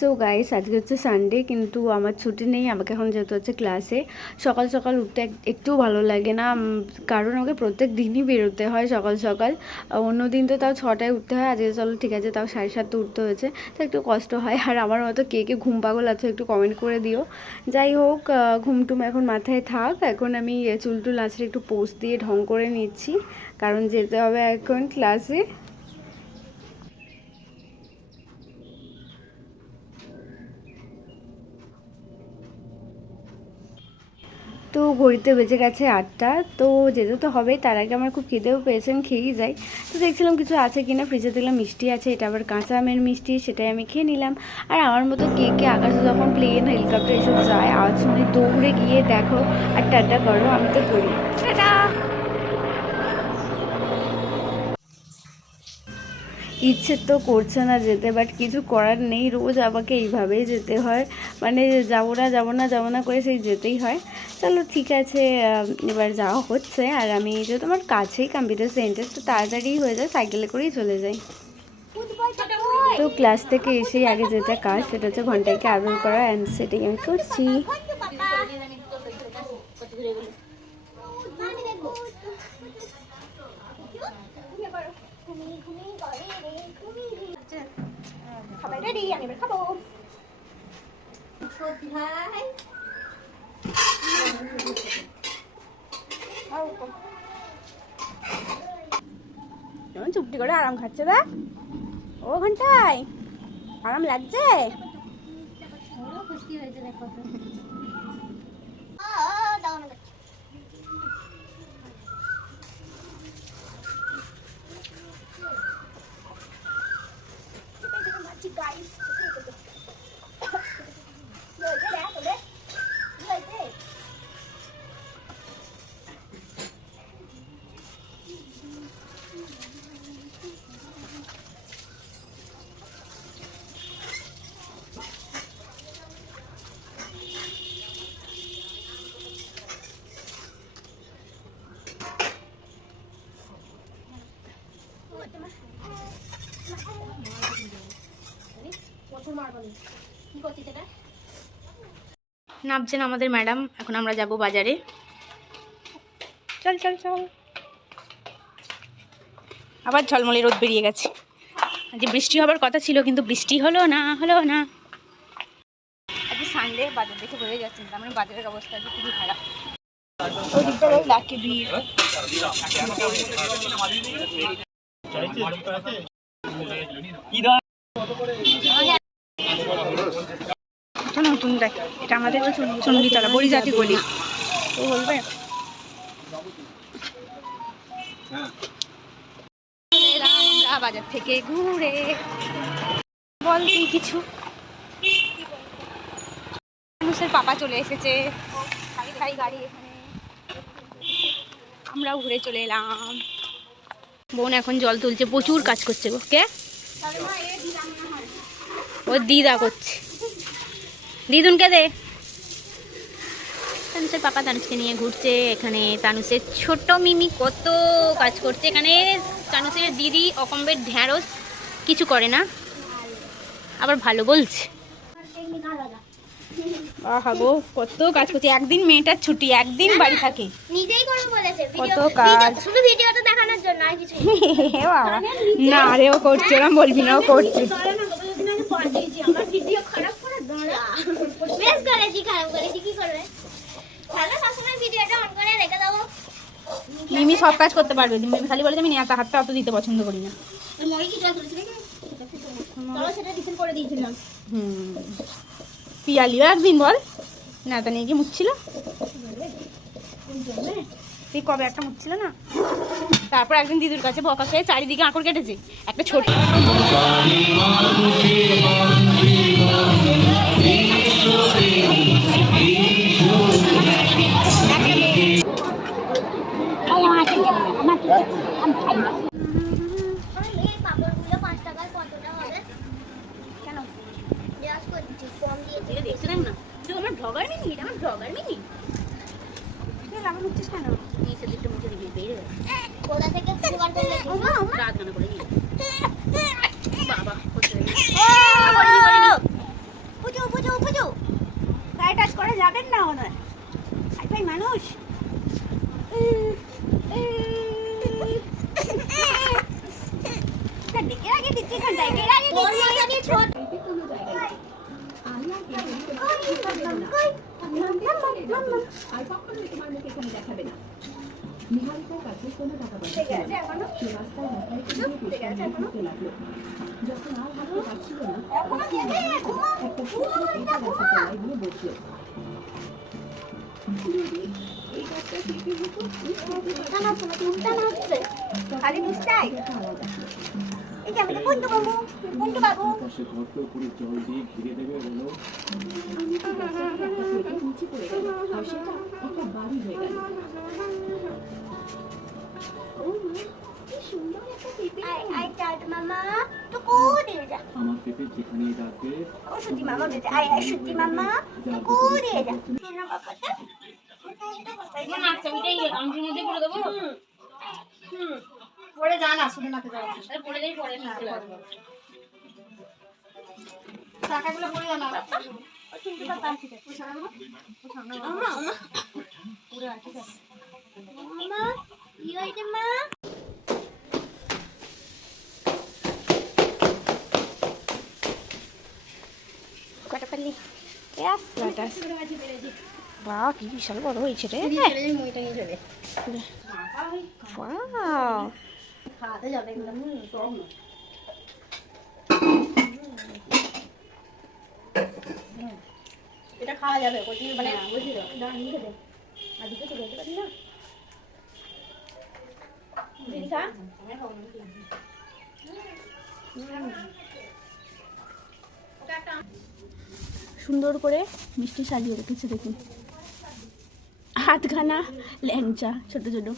So guys আজকে হচ্ছে Sunday, কিন্তু আমার ছুটি নেই। আমাকে এখন যেতে হচ্ছে ক্লাসে। সকাল সকাল উঠতে একটু ভালো লাগে না, কারণ আমাকে প্রত্যেক দিনই বেরোতে হয় সকাল সকাল। অন্য দিন তো তাও 6টায় উঠতে হয়, আজকে চলো ঠিক আছে তাও 7:30 উঠতে হয়েছে, তো একটু কষ্ট হয়। আর আমার মতো কে কে ঘুম পাগল আছে একটু কমেন্ট করে দিও। যাই হোক, ঘুমটুম এখন মাথায় থাক। এখন আমি চুল টুল আছড়ে একটু পোস্ট দিয়ে ঢং করে নিচ্ছি, কারণ যেতে হবে এখন ক্লাসে। তো ঘড়িতে বেজে গেছে 8টা, তো যেতে তো হবেই। তার আগে আমার খুব খিদেও পেয়েছেন, খেয়েই যাই। তো দেখছিলাম কিছু আছে কিনা, ফ্রিজে দেখলাম মিষ্টি আছে, এটা আবার কাঁচা আমের মিষ্টি, সেটাই আমি খেয়ে নিলাম। আর আমার মতো কে কে আকাশে যখন প্লেন হেলিকপ্টার এসব যায় আওয়াজ শুনে দৌড়ে গিয়ে দেখো আর টাটা করো, আমি তো করি। টাটা। ইচ্ছে তো করছে না যেতে, বাট কিছু করার নেই, রোজ আমাকে এইভাবেই যেতে হয়। মানে যাবো না যাবো না যাবো না করে সেই যেতেই হয়। চলো ঠিক আছে, এবার যাওয়া হচ্ছে। আর আমি যেহেতু আমার কাছেই কম্পিউটার সেন্টার, তো তাড়াতাড়ি হয়ে যায়, সাইকেলে করেই চলে যাই। তো ক্লাস থেকে এসেই আগে যেটা কাজ সেটা হচ্ছে ঘন্টাকে আদর করা, অ্যান্ড সেটাই আমি করছি। খাবার রেডি, আমি এবার খাবো। চুপটি করে আরাম খাচ্ছে, দেখ ও ঘন্টায় আরাম লাগছে। নামছেন আমাদের ম্যাডাম, এখন আমরা যাব বাজারে। চল চল চল। আবার ঝলমলে রোদ বেরিয়ে গেছে। আজকে বৃষ্টি হবার কথা ছিল, কিন্তু বৃষ্টি হলো না। আজকে সানডে, বাজার দেখে বোঝা যাচ্ছে না, মানে বাজারের অবস্থা আজকে খুবই খারাপ। ওই দিকটা লাখে ভিড়। নতুন দেখ, এটা আমাদের চণ্ডীতলা বড়িজাতি গলি, ও বলবে। আমরা বাজার থেকে ঘুরে বল তুই কিছু। মানুষের পাপা চলে এসেছে, গাড়ি এখানে, আমরাও ঘুরে চলে এলাম। বোন এখন জল তুলছে, প্রচুর কাজ করছে গো। কে? ও দিদা করছে, দিদুনকে দে। তানুষের পাপা তানুষকে নিয়ে ঘুরছে। এখানে তানুষের ছোট মিমি কত কাজ করছে। এখানে তানুষের দিদি অকম্বের ঢ্যাঁড়স কিছু করে না, আবার ভালো বলছে। আহা গো, কত কাজ করছে। একদিন মেয়েটার ছুটি, একদিন বাড়ি থাকে, নিজেই করে বলেছে কত কাজ। শুধু ভিডিওটা দেখানোর জন্য, আর কিছু না রে, ও করছে না বলবি না, ও করছে। আমার ভিডিও খারাপ করে দাঁড়া, বেশ করেছি, খারাপ করেছি, কি করবে? ভালো, সবসময় ভিডিওটা অন করে রেখে দেবো। মিমি সব কাজ করতে পারবে, মিমি খালি বলে আমি নেতা হাতটা অত দিতে পছন্দ করি না। মই কি জল তুলেছি নাকি? চলো সেটা টিফিন করে দিয়েছিলাম। পিয়ালিও একদিন বল নেতা নিয়ে গিয়ে মুছছিল, তুই কবে একটা মুছছিল না। তারপর একদিন দিদুর কাছে বকা খেয়ে চারিদিকে আঁকড় কেটেছে একটা ছোট। পাপড়গুলো 5 টাকায় কতটা হবে? কেন জিজ্ঞাসা করছি, কম দিয়েছে। দেখছিলাম না, তুই আমার ব্লগার মিনি, এটা আমার ব্লগার মিনি। লাগানো হচ্ছিস কেন? নিচে দিকটা মুখে দিবি, বেড়ে কোথা থেকে জোগাড় করলে? রাত গানা করে নিয়ে বাবা খালি দুষ্টাই এই যে আমাদের বন্ধু বাবু আই টাট মামা তো কোদে যা আমার পেপে যেখানেই রাখবে ও সুতি মামা বেটে আই সুতি মামা তো কোদে যা না বাবাটা এই নাচটা মিটাই আংটির মধ্যে পড়ে দেবো পড়ে যা না শুনে নাতে যাও আরে পড়ে যাই পড়ে না টাকাগুলো পড়ে যা না তুমি তো তার ঠিক আছে মামা পুরো ঠিক আছে মামা কি হইছে মা কটা পারলি ইয়াস লাটাস বাহ কি বিশাল বড় হয়েছে রে মইটা নিয়ে যাবে ওয়াও খাওয়াতে যাবে একদম টক এটা খাওয়া যাবে কোটি মানে বুঝলি তো না নিয়ে দে আদিকে তো বলতে পারি না দিদা সুন্দর করে মিষ্টি সাজিয়ে রেখেছে দেখুন হাতখানা ল্যাংচা ছোট ছোট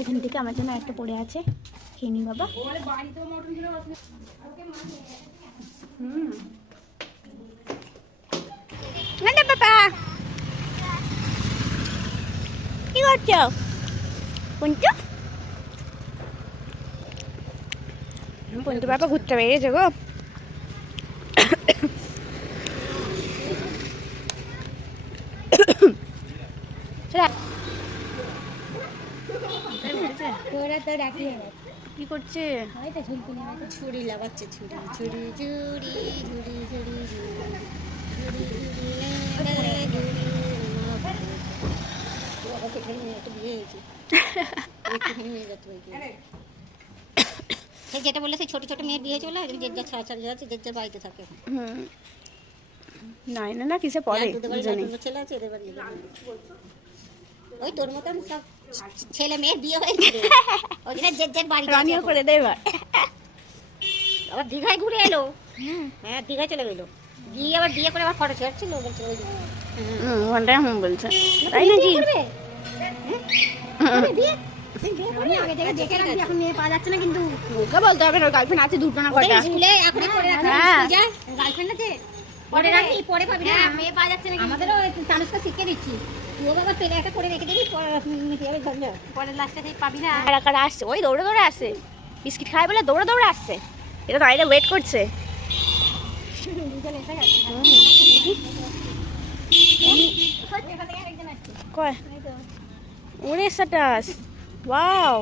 এখান থেকে আমার জন্য একটা পড়ে আছে খেয়ে নি বাবা বাবা কি করছো পঞ্চু পঞ্চু বাবা ঘুরতে বেরিয়েছে গো কি করছে ছুরি লাগাচ্ছে ছুরি ছুরি ছুরি ঝুড়ি ঝুড়ি যেটা বললে সেই ছোট ছোট মেয়ের বিয়ে চলে যে যা ছাড়া ছাড়া যাচ্ছে যে বাড়িতে থাকে নাই না কিসে পড়ে ছেলে আছে এদের বাড়ি ওই তোর মতন সব ছেলে মেয়ের বিয়ে হয়েছে ওই দিনে যে বাড়ি রানিও করে দেয় আবার দীঘায় ঘুরে এলো হ্যাঁ দীঘায় চলে গেলো গিয়ে আবার বিয়ে করে আবার ফটো ছাড়ছিল বলছে ওই ওখানটায় বলছে তাই নাকি এখন মেয়ে পাওয়া যাচ্ছে না কিন্তু ওকে বলতে হবে না গার্লফ্রেন্ড আছে দুটো না কটা স্কুলে এখনই পড়ে রাখা গার্লফ্রেন্ড আছে পরে রাখি পরে পাবি না মেয়ে পাওয়া যাচ্ছে না আমাদেরও চানুসটা শিখে দিচ্ছি তুইও বাবা পেলে একটা করে রেখে দিবি পরে লাস্টে পাবি না কারা আসছে ওই দৌড়ে দৌড়ে আসছে বিস্কিট খায় বলে দৌড়ে দৌড়ে আসছে এটা বাইরে ওয়েট করছে কয় ওরে সাটাস ওয়াও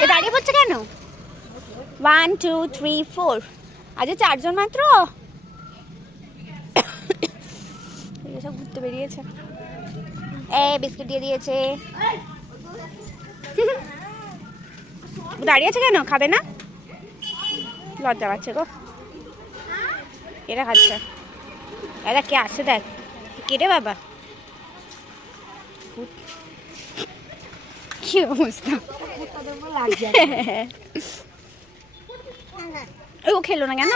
এ দাঁড়িয়ে পড়ছে কেন 1 2 3 4 আজ 4 জন মাত্র এসব ঘুরতে বেরিয়েছে বিস্কিট দিয়ে দিয়েছে দাঁড়িয়ে আছে কেন খাবে না লজ্জা পাচ্ছে গো এরা খাচ্ছে এরা কে আসছে দেখ কেটে বাবা কি অবস্থা ও খেলো না কেন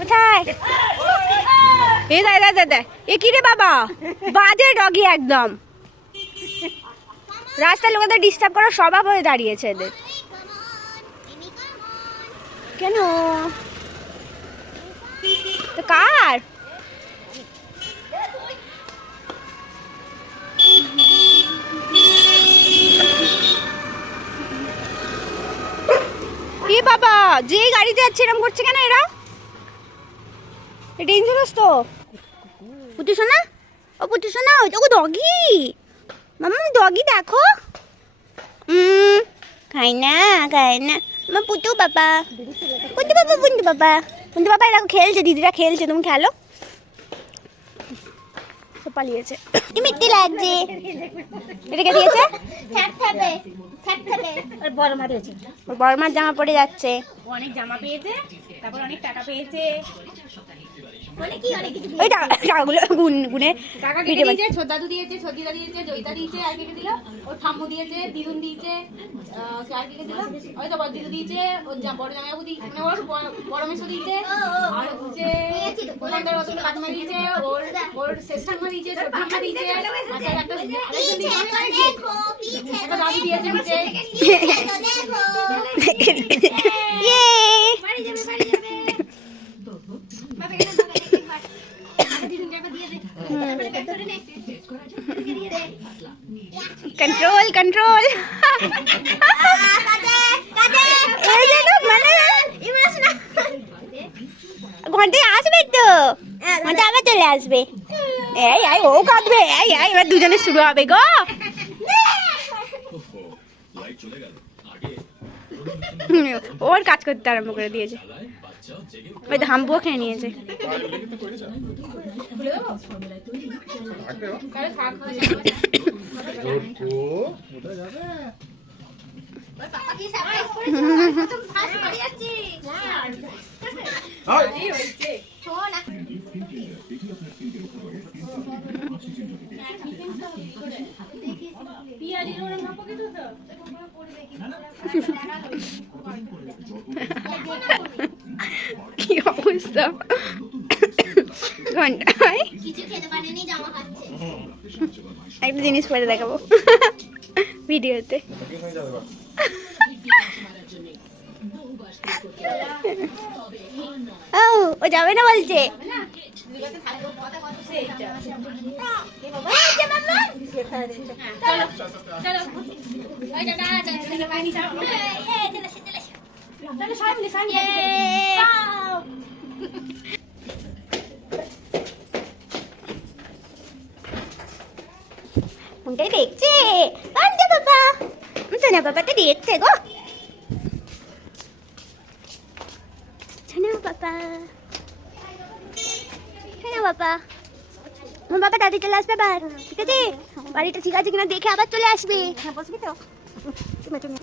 কোথায় এ কি রে বাবা বাজে ডগি একদম রাস্তার লোকেদের ডিস্টার্ব করার স্বভাব হয়ে দাঁড়িয়েছে এদের কেন তো কার এ বাবা যে গাড়িতে যাচ্ছে এরকম করছে কেন এরা ডেঞ্জারাস তো পুটি শোনা ও পুটি শোনা ওই তো ডগি মামা ডগি দেখো খাই না আমার পুতু বাবা দেখো খেলছে, দিদিরা খেলছে, তুমি খেলো। পালিয়েছে, মিষ্টি লাগছে। এটাকে দিয়েছে ওর বড় মার জামা পরে যাচ্ছে, অনেক জামা পেয়েছে, তারপর অনেক টাকা পেয়েছে। ওই টাকাগুলো গুনে টাকা কেটে দিয়েছে, ছোটদাদু দিয়েছে, ছোটদিদা দিয়েছে, জয়িতা দিয়েছে, আর কেটে দিল ওর ঠাম্মু দিয়েছে, দিদুন দিয়েছে, আর কেটে দিল ওই তো বড় দিদু দিয়েছে, ওর বড় জামাইবাবু দিয়েছে, মানে ওর বড় মেসো দিয়েছে, আর হচ্ছে ওখানকার অতগুলো কাকিমা দিয়েছে, ওর শেষ ঠাম্মা দিয়েছে, ছোট ঠাম্মা দিয়েছে, আর একটা দাদু দিয়েছে নিচে। कंट्रोल कंट्रोल ঘন্টা আসবে তো, ঘন্টা আবার চলে আসবে। এই আই ও কাঁদবে, এই আই এবার দুজনে শুরু হবে গো। ওর কাজ করতে আরম্ভ করে দিয়েছে, ওই হাম্বুও খেয়ে নিয়েছে। কি অবস্থা ঘন্টায়, একটা জিনিস পরে দেখাবো ভিডিওতে। ও যাবে না বলছে। উনটাই দেখছে বাবা, সোনা বাবা তো দেখছে গো, সোনা বাবা, সোনা বাবা। আমার বাবা দাদি চলে আসবে আবার, ঠিক আছে? বাড়িটা ঠিক আছে কিনা দেখে আবার চলে আসবে। হ্যাঁ বসবি তো, তুমি তুমি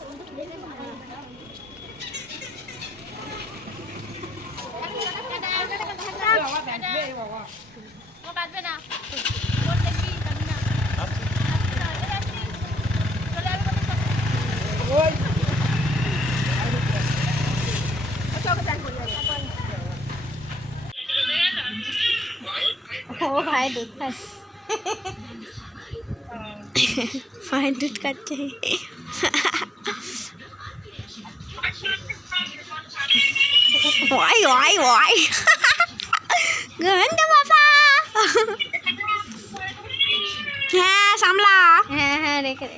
ও ভাই দুধ খাই, ভাই দুধ খাচ্ছে। ওয়াই ওয়াই ওয়াই গন্ধ বাবা। হ্যাঁ সামলা, হ্যাঁ রেখে দে।